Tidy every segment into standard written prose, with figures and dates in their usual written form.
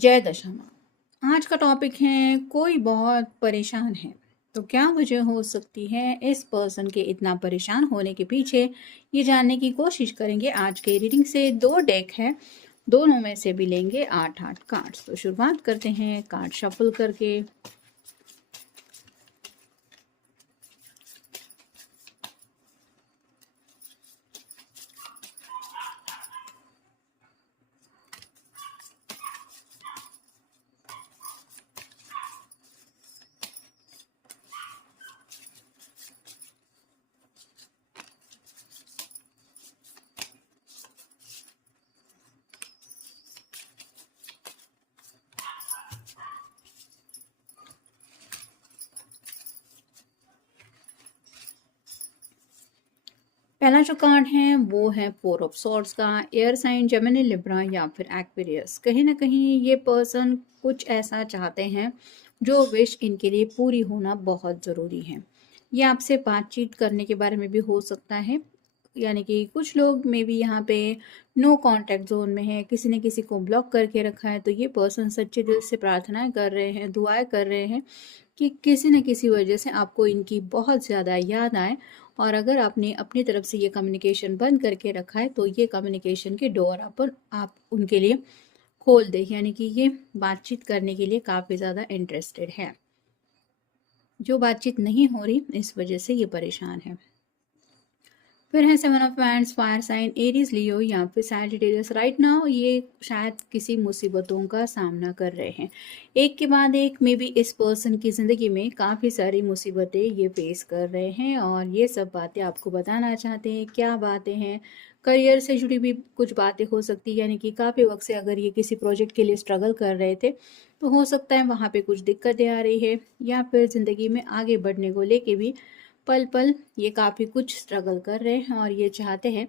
जय दशामा। आज का टॉपिक है कोई बहुत परेशान है। तो क्या वजह हो सकती है इस पर्सन के इतना परेशान होने के पीछे, ये जानने की कोशिश करेंगे आज के रीडिंग से। दो डेक है, दोनों में से भी लेंगे 8-8 कार्ड्स। तो शुरुआत करते हैं कार्ड शफल करके। पहला जो कार्ड है वो है 4 ऑफ सॉर्ड्स का। एयर साइन जेमिनी लिब्रा या फिर एक्वेरियस। कहीं ना कहीं ये पर्सन कुछ ऐसा चाहते हैं जो विश इनके लिए पूरी होना बहुत ज़रूरी है। ये आपसे बातचीत करने के बारे में भी हो सकता है, यानी कि कुछ लोग मे बी यहाँ पे नो कांटेक्ट जोन में है, किसी ने किसी को ब्लॉक करके रखा है। तो ये पर्सन सच्चे दिल से प्रार्थनाएं कर रहे हैं, दुआएं कर रहे हैं कि किसी न किसी वजह से आपको इनकी बहुत ज़्यादा याद आए। और अगर आपने अपनी तरफ से ये कम्युनिकेशन बंद करके रखा है तो ये कम्युनिकेशन के डोर आप उनके लिए खोल दें, यानी कि ये बातचीत करने के लिए काफ़ी ज़्यादा इंटरेस्टेड है। जो बातचीत नहीं हो रही इस वजह से ये परेशान है। फिर है 7 of wands, fire sign Aries Leo या फिर सैजिटेरियस। राइट नाउ ये शायद किसी मुसीबतों का सामना कर रहे हैं, एक के बाद एक। मे बी इस पर्सन की ज़िंदगी में काफ़ी सारी मुसीबतें ये फेस कर रहे हैं और ये सब बातें आपको बताना चाहते हैं। क्या बातें हैं? करियर से जुड़ी भी कुछ बातें हो सकती है, यानी कि काफ़ी वक्त से अगर ये किसी प्रोजेक्ट के लिए स्ट्रगल कर रहे थे तो हो सकता है वहाँ पे कुछ दिक्कतें आ रही है, या फिर ज़िंदगी में आगे बढ़ने को लेके भी पल पल ये काफ़ी कुछ स्ट्रगल कर रहे हैं और ये चाहते हैं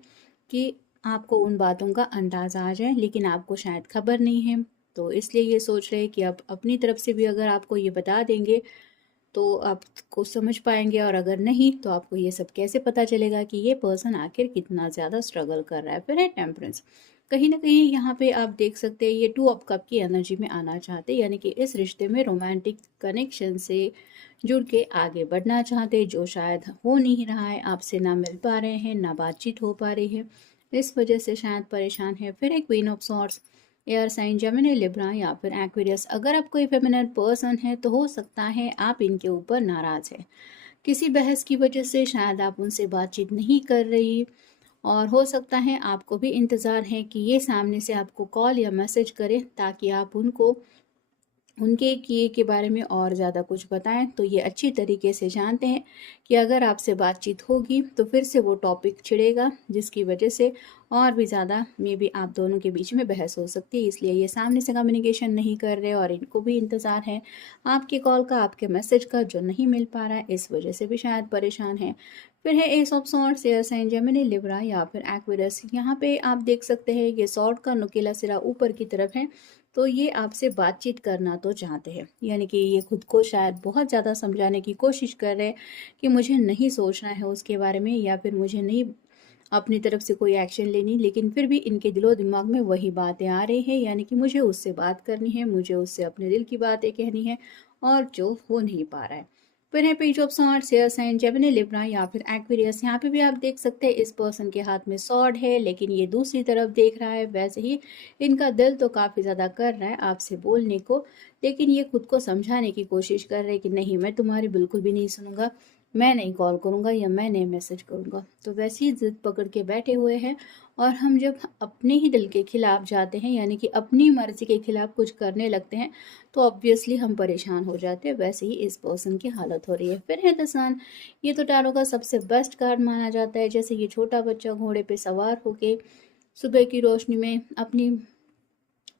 कि आपको उन बातों का अंदाज़ा आ जाए, लेकिन आपको शायद खबर नहीं है। तो इसलिए ये सोच रहे हैं कि आप अपनी तरफ से भी अगर आपको ये बता देंगे तो आपको समझ पाएंगे, और अगर नहीं तो आपको ये सब कैसे पता चलेगा कि ये पर्सन आखिर कितना ज़्यादा स्ट्रगल कर रहा है। फिर है टेम्परेंस। कहीं ना कहीं यहाँ पे आप देख सकते हैं ये 2 ऑफ कप की एनर्जी में आना चाहते हैं, यानी कि इस रिश्ते में रोमांटिक कनेक्शन से जुड़ के आगे बढ़ना चाहते, जो शायद हो नहीं रहा है। आपसे ना मिल पा रहे हैं, ना बातचीत हो पा रही है, इस वजह से शायद परेशान है। फिर एक queen of swords, air sign Gemini Libra या फिर एक्वेरियस। अगर आप कोई फेमिनिन पर्सन है तो हो सकता है आप इनके ऊपर नाराज है, किसी बहस की वजह से शायद आप उनसे बातचीत नहीं कर रही। और हो सकता है आपको भी इंतज़ार है कि ये सामने से आपको कॉल या मैसेज करें ताकि आप उनको उनके किए के बारे में और ज़्यादा कुछ बताएं। तो ये अच्छी तरीके से जानते हैं कि अगर आपसे बातचीत होगी तो फिर से वो टॉपिक छिड़ेगा, जिसकी वजह से और भी ज़्यादा मे बी आप दोनों के बीच में बहस हो सकती है। इसलिए ये सामने से कम्युनिकेशन नहीं कर रहे और इनको भी इंतज़ार है आपके कॉल का, आपके मैसेज का, जो नहीं मिल पा रहा है, इस वजह से भी शायद परेशान है। फिर है ace of swords, air sign Gemini Libra या फिर एक्वेरियस। यहाँ पे आप देख सकते हैं ये सॉर्ड का नुकीला सिरा ऊपर की तरफ है। तो ये आपसे बातचीत करना तो चाहते हैं, यानी कि ये खुद को शायद बहुत ज़्यादा समझाने की कोशिश कर रहे हैं कि मुझे नहीं सोचना है उसके बारे में, या फिर मुझे नहीं अपनी तरफ से कोई एक्शन लेनी। लेकिन फिर भी इनके दिलो दिमाग में वही बातें आ रही हैं, यानी कि मुझे उससे बात करनी है, मुझे उससे अपने दिल की बातें कहनी है, और जो हो नहीं पा रहा है। फिर है page of swords, air sign Gemini Libra या फिर एक्वेरियस। यहाँ पे भी आप देख सकते हैं इस पर्सन के हाथ में सॉर्ड है, लेकिन ये दूसरी तरफ देख रहा है। वैसे ही इनका दिल तो काफ़ी ज़्यादा कर रहा है आपसे बोलने को, लेकिन ये खुद को समझाने की कोशिश कर रहे हैं कि नहीं, मैं तुम्हारी बिल्कुल भी नहीं सुनूंगा, मैं नहीं कॉल करूंगा या मैं नहीं मैसेज करूंगा। तो वैसे ही जिद पकड़ के बैठे हुए हैं। और हम जब अपने ही दिल के खिलाफ जाते हैं, यानी कि अपनी मर्जी के खिलाफ कुछ करने लगते हैं, तो ऑब्वियसली हम परेशान हो जाते हैं। वैसे ही इस पर्सन की हालत हो रही है। फिर है द सन। ये तो टैरो का सबसे बेस्ट कार्ड माना जाता है। जैसे ये छोटा बच्चा घोड़े पे सवार होके सुबह की रोशनी में अपनी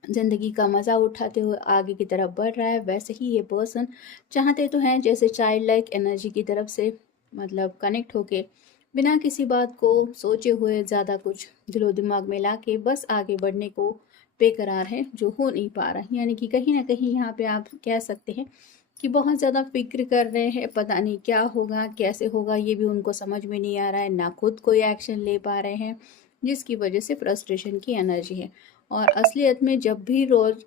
ज़िंदगी का मज़ा उठाते हुए आगे की तरफ बढ़ रहा है, वैसे ही ये पर्सन चाहते तो हैं जैसे चाइल्ड लाइक एनर्जी की तरफ से मतलब कनेक्ट होके, बिना किसी बात को सोचे हुए, ज़्यादा कुछ दिलो दिमाग में ला के बस आगे बढ़ने को बेकरार है, जो हो नहीं पा रहा। यानी कि कहीं ना कहीं यहाँ पे आप कह सकते हैं कि बहुत ज़्यादा फिक्र कर रहे हैं, पता नहीं क्या होगा, कैसे होगा, ये भी उनको समझ में नहीं आ रहा है, ना खुद कोई एक्शन ले पा रहे हैं, जिसकी वजह से फ्रस्ट्रेशन की एनर्जी है। और असलियत में जब भी रोज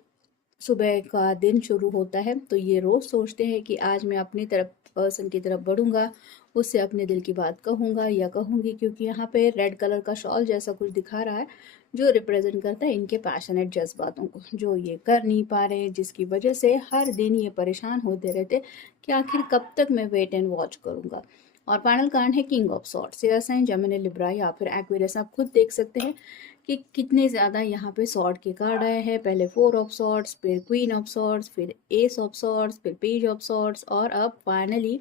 सुबह का दिन शुरू होता है तो ये रोज़ सोचते हैं कि आज मैं अपनी तरफ पर्सन की तरफ बढ़ूँगा, उससे अपने दिल की बात कहूँगा या कहूँगी, क्योंकि यहाँ पे रेड कलर का शॉल जैसा कुछ दिखा रहा है जो रिप्रेजेंट करता है इनके पैशनेट जज्बातों को, जो ये कर नहीं पा रहे, जिसकी वजह से हर दिन ये परेशान होते रहते कि आखिर कब तक मैं वेट एंड वॉच करूँगा। और फाइनल कार्ड है king of swords. Air sign Gemini Libra या फिर एक्वेरियस, आप खुद देख सकते हैं कि कितने ज़्यादा यहाँ पे सॉर्ड के कार्ड आए हैं। पहले फोर ऑफ सॉर्ड्स, फिर क्वीन ऑफ सॉर्ड्स, फिर एस ऑफ सॉर्ड्स, फिर पेज ऑफ सॉर्ड्स और अब फाइनली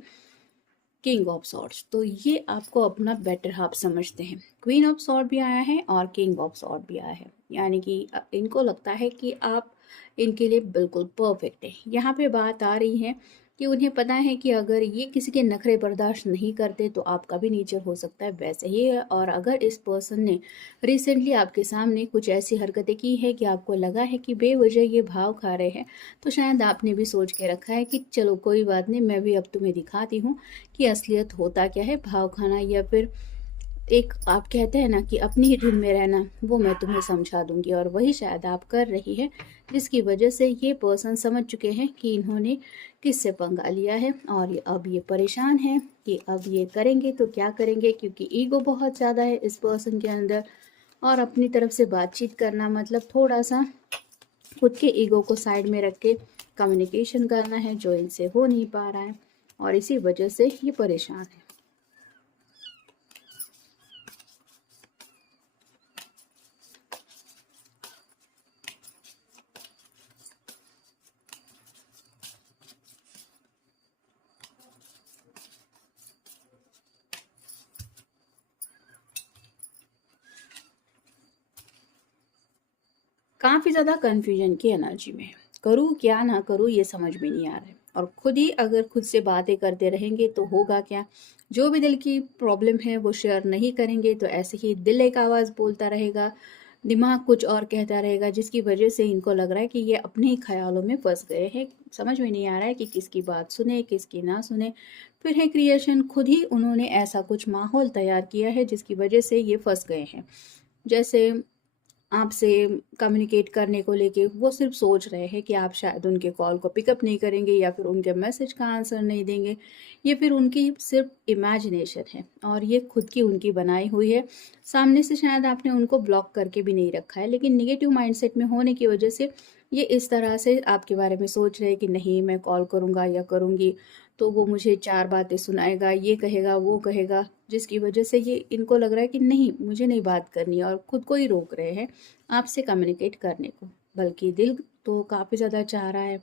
किंग ऑफ सॉर्ड्स। तो ये आपको अपना बेटर हाफ समझते हैं। क्वीन ऑफ सॉर्ड भी आया है और किंग ऑफ सॉर्ड भी आया है, यानी कि इनको लगता है कि आप इनके लिए बिल्कुल परफेक्ट है। यहाँ पे बात आ रही है कि उन्हें पता है कि अगर ये किसी के नखरे बर्दाश्त नहीं करते तो आपका भी नेचर हो सकता है वैसे ही है। और अगर इस पर्सन ने रिसेंटली आपके सामने कुछ ऐसी हरकतें की है कि आपको लगा है कि बेवजह ये भाव खा रहे हैं, तो शायद आपने भी सोच के रखा है कि चलो कोई बात नहीं, मैं भी अब तुम्हें दिखाती हूँ कि असलियत होता क्या है। भाव खाना या फिर एक आप कहते हैं ना कि अपनी ही धुन में रहना, वो मैं तुम्हें समझा दूंगी, और वही शायद आप कर रही है, जिसकी वजह से ये पर्सन समझ चुके हैं कि इन्होंने किससे पंगा लिया है। और अब ये परेशान है कि अब ये करेंगे तो क्या करेंगे, क्योंकि ईगो बहुत ज़्यादा है इस पर्सन के अंदर। और अपनी तरफ से बातचीत करना मतलब थोड़ा सा खुद के ईगो को साइड में रख के कम्युनिकेशन करना है, जो इनसे हो नहीं पा रहा है, और इसी वजह से ये परेशान है। काफ़ी ज़्यादा कन्फ्यूजन की एनर्जी में है। करूँ क्या ना करूँ ये समझ में नहीं आ रहा है। और खुद ही अगर खुद से बातें करते रहेंगे तो होगा क्या, जो भी दिल की प्रॉब्लम है वो शेयर नहीं करेंगे तो ऐसे ही दिल एक आवाज़ बोलता रहेगा, दिमाग कुछ और कहता रहेगा, जिसकी वजह से इनको लग रहा है कि ये अपने ही ख्यालों में फंस गए हैं। समझ में नहीं आ रहा है कि किसकी बात सुने किसकी ना सुने। फिर है क्रिएशन, खुद ही उन्होंने ऐसा कुछ माहौल तैयार किया है जिसकी वजह से ये फंस गए हैं। जैसे आपसे कम्युनिकेट करने को लेके वो सिर्फ सोच रहे हैं कि आप शायद उनके कॉल को पिकअप नहीं करेंगे या फिर उनके मैसेज का आंसर नहीं देंगे। ये फिर उनकी सिर्फ इमेजिनेशन है और ये खुद की उनकी बनाई हुई है। सामने से शायद आपने उनको ब्लॉक करके भी नहीं रखा है, लेकिन निगेटिव माइंडसेट में होने की वजह से ये इस तरह से आपके बारे में सोच रहे हैं कि नहीं, मैं कॉल करूँगा या करूँगी तो वो मुझे चार बातें सुनाएगा, ये कहेगा वो कहेगा, जिसकी वजह से ये इनको लग रहा है कि नहीं, मुझे नहीं बात करनी है, और खुद को ही रोक रहे हैं आपसे कम्युनिकेट करने को। बल्कि दिल तो काफ़ी ज़्यादा चाह रहा है,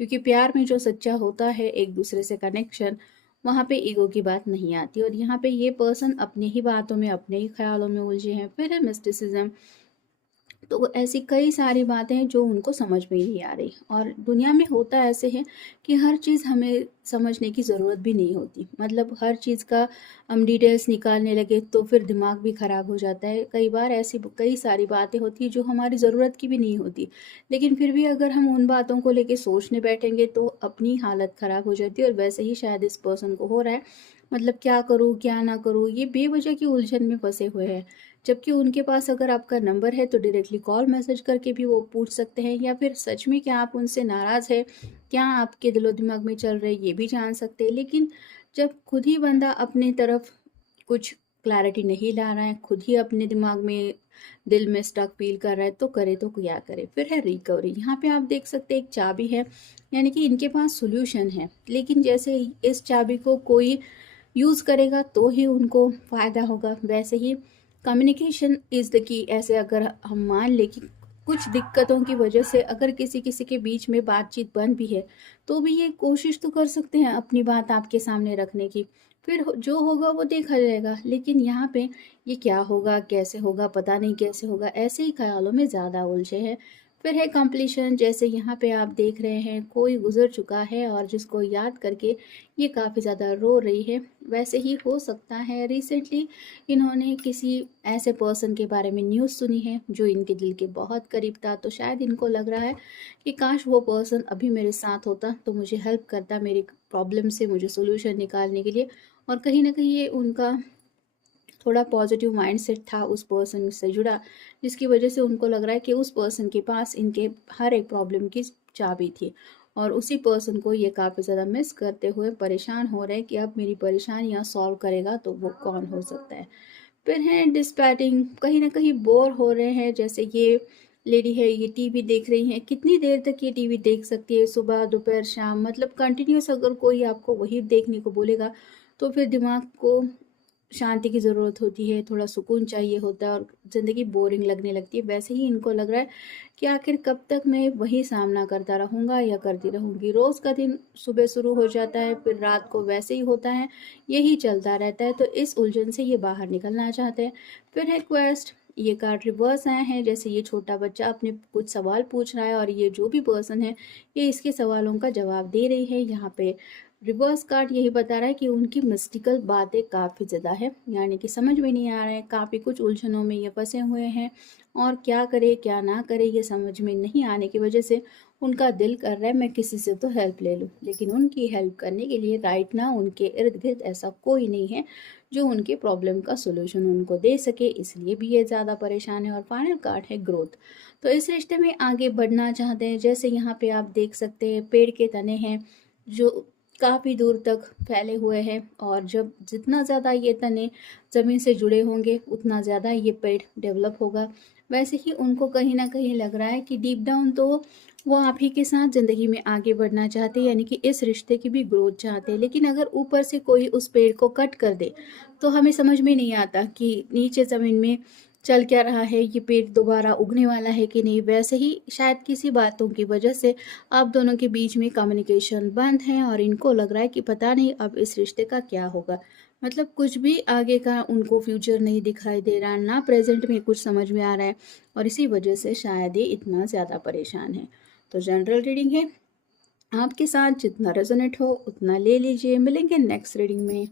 क्योंकि प्यार में जो सच्चा होता है एक दूसरे से कनेक्शन, वहाँ पे ईगो की बात नहीं आती। और यहाँ पे ये पर्सन अपनी ही बातों में अपने ही ख्यालों में उलझे हैं। फिर है मिस्टिसिज्म। तो ऐसी कई सारी बातें हैं जो उनको समझ में ही नहीं आ रही। और दुनिया में होता ऐसे है कि हर चीज़ हमें समझने की ज़रूरत भी नहीं होती। मतलब हर चीज़ का हम डिटेल्स निकालने लगे तो फिर दिमाग भी ख़राब हो जाता है। कई बार ऐसी कई सारी बातें होती हैं जो हमारी ज़रूरत की भी नहीं होती, लेकिन फिर भी अगर हम उन बातों को लेके सोचने बैठेंगे तो अपनी हालत ख़राब हो जाती है। और वैसे ही शायद इस पर्सन को हो रहा है। मतलब क्या करूँ क्या ना करूँ, ये बेवजह की उलझन में फंसे हुए हैं। जबकि उनके पास अगर आपका नंबर है तो डायरेक्टली कॉल मैसेज करके भी वो पूछ सकते हैं, या फिर सच में क्या आप उनसे नाराज़ है, क्या आपके दिलो दिमाग में चल रहे, ये भी जान सकते हैं। लेकिन जब खुद ही बंदा अपनी तरफ कुछ क्लैरिटी नहीं ला रहा है, खुद ही अपने दिमाग में दिल में स्टक फील कर रहा है, तो करे तो क्या करे। फिर है रिकवरी। यहाँ पे आप देख सकते हैं एक चाबी है, यानी कि इनके पास सोल्यूशन है, लेकिन जैसे इस चाबी को कोई यूज़ करेगा तो ही उनको फ़ायदा होगा। वैसे ही कम्युनिकेशन इज़ द की। ऐसे अगर हम मान लें कि कुछ दिक्कतों की वजह से अगर किसी किसी के बीच में बातचीत बंद भी है, तो भी ये कोशिश तो कर सकते हैं अपनी बात आपके सामने रखने की। फिर जो होगा वो देखा जाएगा। लेकिन यहाँ पे ये क्या होगा कैसे होगा पता नहीं, कैसे होगा, ऐसे ही ख्यालों में ज़्यादा उलझे हैं। फिर है कंप्लीशन। जैसे यहाँ पे आप देख रहे हैं कोई गुजर चुका है और जिसको याद करके ये काफ़ी ज़्यादा रो रही है। वैसे ही हो सकता है रिसेंटली इन्होंने किसी ऐसे पर्सन के बारे में न्यूज़ सुनी है जो इनके दिल के बहुत करीब था, तो शायद इनको लग रहा है कि काश वो पर्सन अभी मेरे साथ होता तो मुझे हेल्प करता मेरी प्रॉब्लम से, मुझे सोल्यूशन निकालने के लिए। और कहीं ना कहीं ये उनका थोड़ा पॉजिटिव माइंडसेट था उस पर्सन से जुड़ा, जिसकी वजह से उनको लग रहा है कि उस पर्सन के पास इनके हर एक प्रॉब्लम की चाबी थी और उसी पर्सन को ये काफ़ी ज़्यादा मिस करते हुए परेशान हो रहे हैं कि अब मेरी परेशानियाँ सॉल्व करेगा तो वो कौन हो सकता है। फिर हैं डिस्पैटिंग, कहीं न कहीं बोर हो रहे हैं। जैसे ये लेडी है, ये टीवी देख रही हैं, कितनी देर तक ये टीवी देख सकती है? सुबह, दोपहर, शाम, मतलब कंटिन्यूअस अगर कोई आपको वही देखने को बोलेगा, तो फिर दिमाग को शांति की ज़रूरत होती है, थोड़ा सुकून चाहिए होता है और ज़िंदगी बोरिंग लगने लगती है। वैसे ही इनको लग रहा है कि आखिर कब तक मैं वही सामना करता रहूँगा या करती रहूँगी। रोज़ का दिन सुबह शुरू हो जाता है, फिर रात को वैसे ही होता है, यही चलता रहता है। तो इस उलझन से ये बाहर निकलना चाहते हैं। फिर है क्वेस्ट, ये कार्ड रिवर्स आए हैं। जैसे ये छोटा बच्चा अपने कुछ सवाल पूछ रहा है और ये जो भी पर्सन है, ये इसके सवालों का जवाब दे रही है। यहाँ पे रिवर्स कार्ड यही बता रहा है कि उनकी मिस्टिकल बातें काफ़ी ज़्यादा है, यानी कि समझ में नहीं आ रहा है, काफ़ी कुछ उलझनों में ये फंसे हुए हैं और क्या करे क्या ना करे ये समझ में नहीं आने की वजह से उनका दिल कर रहा है मैं किसी से तो हेल्प ले लूं, लेकिन उनकी हेल्प करने के लिए राइट ना उनके इर्द गिर्द ऐसा कोई नहीं है जो उनके प्रॉब्लम का सोल्यूशन उनको दे सके, इसलिए भी ये ज़्यादा परेशान है। और फाइनल कार्ड है ग्रोथ, तो इस रिश्ते में आगे बढ़ना चाहते हैं। जैसे यहाँ पे आप देख सकते हैं पेड़ के तने हैं जो काफ़ी दूर तक फैले हुए हैं और जब जितना ज़्यादा ये तने ज़मीन से जुड़े होंगे उतना ज़्यादा ये पेड़ डेवलप होगा। वैसे ही उनको कहीं ना कहीं लग रहा है कि डीप डाउन तो वो आप ही के साथ ज़िंदगी में आगे बढ़ना चाहते हैं, यानी कि इस रिश्ते की भी ग्रोथ चाहते हैं। लेकिन अगर ऊपर से कोई उस पेड़ को कट कर दे तो हमें समझ में नहीं आता कि नीचे ज़मीन में चल क्या रहा है, ये पेड़ दोबारा उगने वाला है कि नहीं। वैसे ही शायद किसी बातों की वजह से आप दोनों के बीच में कम्युनिकेशन बंद है और इनको लग रहा है कि पता नहीं अब इस रिश्ते का क्या होगा। मतलब कुछ भी आगे का उनको फ्यूचर नहीं दिखाई दे रहा, ना प्रेजेंट में कुछ समझ में आ रहा है और इसी वजह से शायद ये इतना ज़्यादा परेशान है। तो जनरल रीडिंग है, आपके साथ जितना रेजोनेट हो उतना ले लीजिए। मिलेंगे नेक्स्ट रीडिंग में।